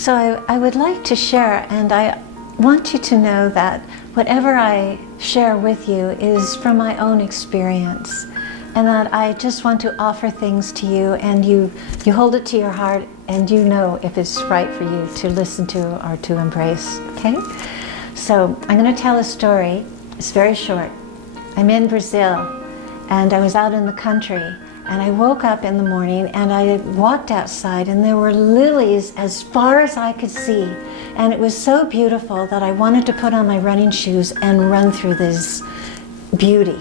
So I would like to share, and I want you to know that whatever I share with you is from my own experience, and that I just want to offer things to you, and you hold it to your heart, and you know if it's right for you to listen to or to embrace, okay? So I'm going to tell a story. It's very short. I'm in Brazil, and I was out in the country, and I woke up in the morning and I walked outside and there were lilies as far as I could see. And it was so beautiful that I wanted to put on my running shoes and run through this beauty.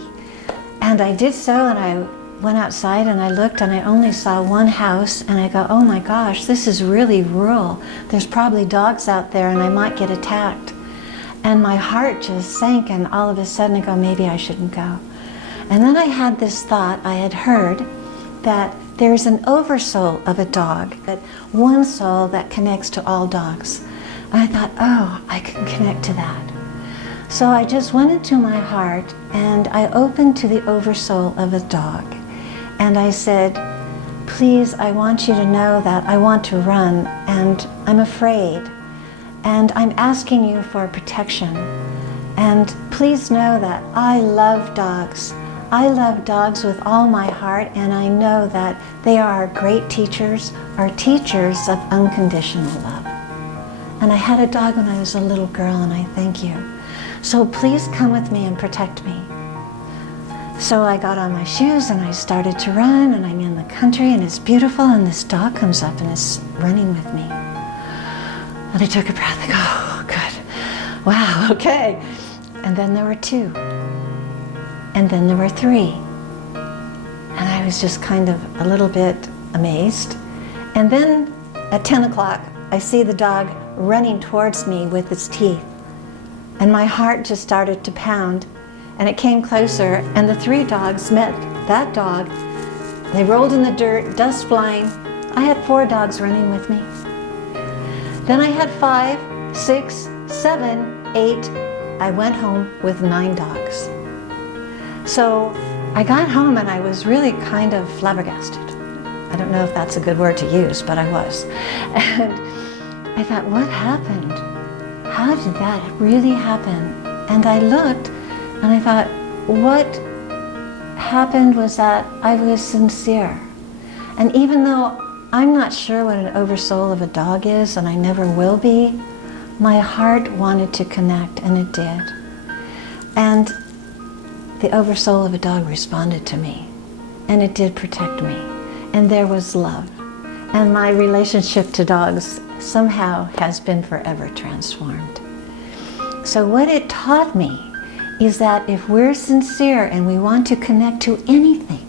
And I did so, and I went outside and I looked and I only saw one house, and I go, oh my gosh, this is really rural. There's probably dogs out there and I might get attacked. And my heart just sank, and all of a sudden I go, maybe I shouldn't go. And then I had this thought, I had heard that there's an oversoul of a dog, that one soul that connects to all dogs. And I thought, oh, I can connect to that. So I just went into my heart and I opened to the oversoul of a dog. And I said, please, I want you to know that I want to run and I'm afraid. And I'm asking you for protection. And please know that I love dogs. I love dogs with all my heart, and I know that they are our great teachers, our teachers of unconditional love. And I had a dog when I was a little girl, and I thank you. So please come with me and protect me. So I got on my shoes and I started to run, and I'm in the country and it's beautiful, and this dog comes up and is running with me. And I took a breath and go, oh, good. Wow, okay. And then there were two. And then there were three. And I was just kind of a little bit amazed. And then at 10 o'clock, I see the dog running towards me with its teeth. And my heart just started to pound. And it came closer, and the three dogs met that dog. They rolled in the dirt, dust flying. I had 4 dogs running with me. Then I had 5, 6, 7, 8. I went home with 9 dogs. So I got home and I was really kind of flabbergasted. I don't know if that's a good word to use, but I was. And I thought, what happened? How did that really happen? And I looked and I thought, what happened was that I was sincere. And even though I'm not sure what an oversoul of a dog is, and I never will be, my heart wanted to connect, and it did. And the oversoul of a dog responded to me, and it did protect me, and there was love. And my relationship to dogs somehow has been forever transformed. So what it taught me is that if we're sincere and we want to connect to anything,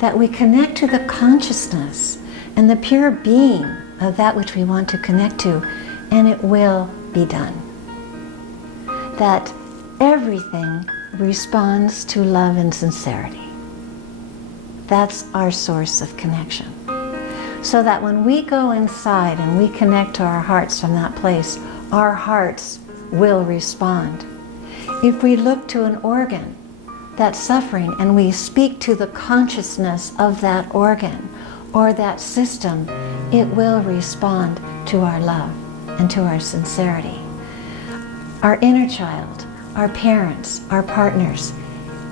that we connect to the consciousness and the pure being of that which we want to connect to, and it will be done. That everything responds to love and sincerity. That's our source of connection. So that when we go inside and we connect to our hearts from that place, our hearts will respond. If we look to an organ that's suffering and we speak to the consciousness of that organ or that system, it will respond to our love and to our sincerity. Our inner child, our parents, our partners,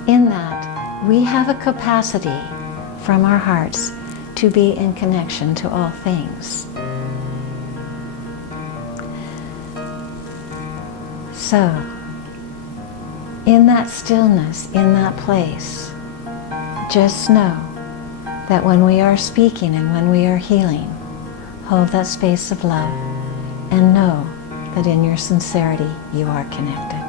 in that we have a capacity from our hearts to be in connection to all things. So, in that stillness, in that place, just know that when we are speaking and when we are healing, hold that space of love and know that in your sincerity you are connected.